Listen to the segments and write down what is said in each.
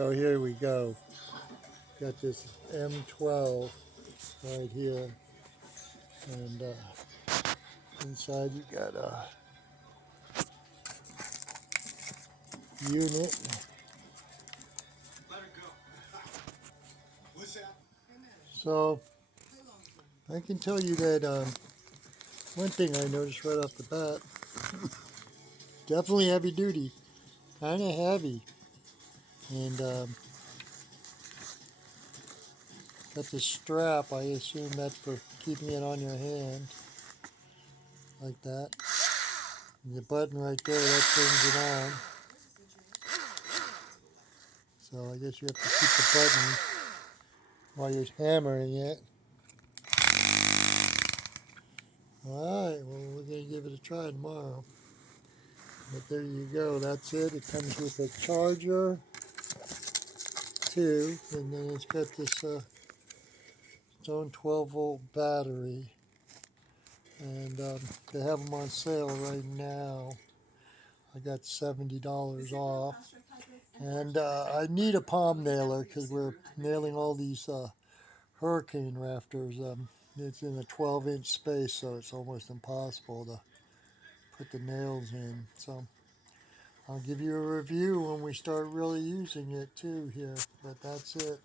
So here we go. Got this M12 right here, and inside you got a unit. So I can tell you that one thing I noticed right off the bat, definitely heavy duty, kind of heavy, and got the strap. I assume that's for keeping it on your hand, like that. And the button right there, that turns it on. So I guess you have to keep the button while you're hammering it. Alright, well, we're going to give it a try tomorrow. But there you go, that's it. It comes with a charger, too, and then it's got this its own 12-volt battery. And they have them on sale right now. I got $70 off. And I need a palm nailer because we're nailing all these hurricane rafters. It's in a 12-inch space, so it's almost impossible to put the nails in. So I'll give you a review when we start really using it too here. But that's it.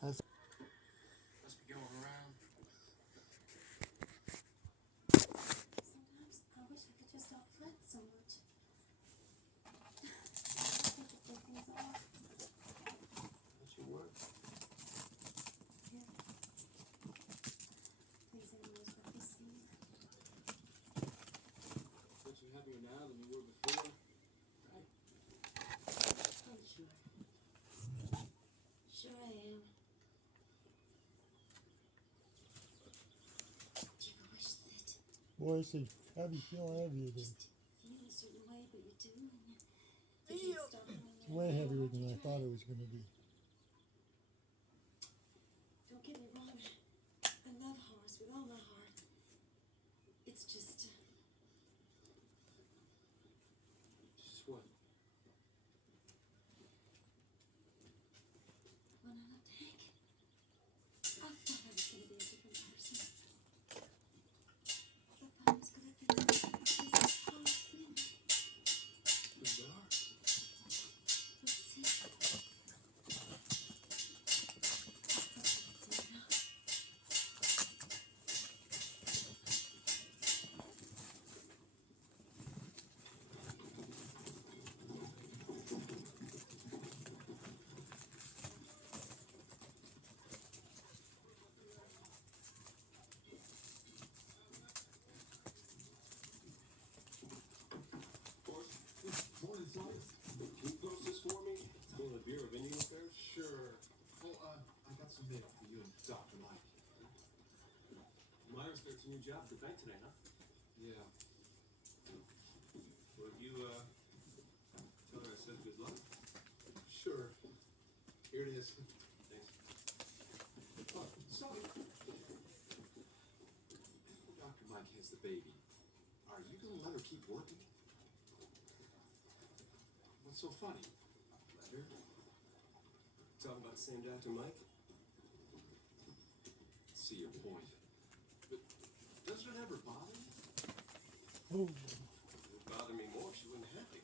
That's Must be going around. Sometimes I wish I could just stop fret so much. I think to take things off. That should work. Yeah. These animals would be seen. But you're happier now than you were before, right? Oh, sure. Sure I am. Do you ever wish that boy, it's heavy, feel heavier than just feel a certain way, but you do, and you can't stop doing it's way heavier than I thought it was going to be. Don't get me wrong. I love horse with all my heart. It's just, Just what? when I loved Hank, I thought I was going to be a different person. I thought I was going to be a piece of hard thing. Bizarre. But see, I thought I was enough. Morning, Sally. Can you post this for me? Will the Bureau of Indian Affairs? Sure. Oh, I got some mail for you and Dr. Mike. Myra starts a new job at the bank today, huh? Yeah. Will you, tell her I said good luck? Sure. Here it is. Thanks. Oh, Sally. Dr. Mike has the baby. Are you gonna let her keep working? What's so funny? Let her? Talking about the same Dr. Mike? See your point. But doesn't it ever bother you? Oh, If it would bother me more, she wouldn't have it.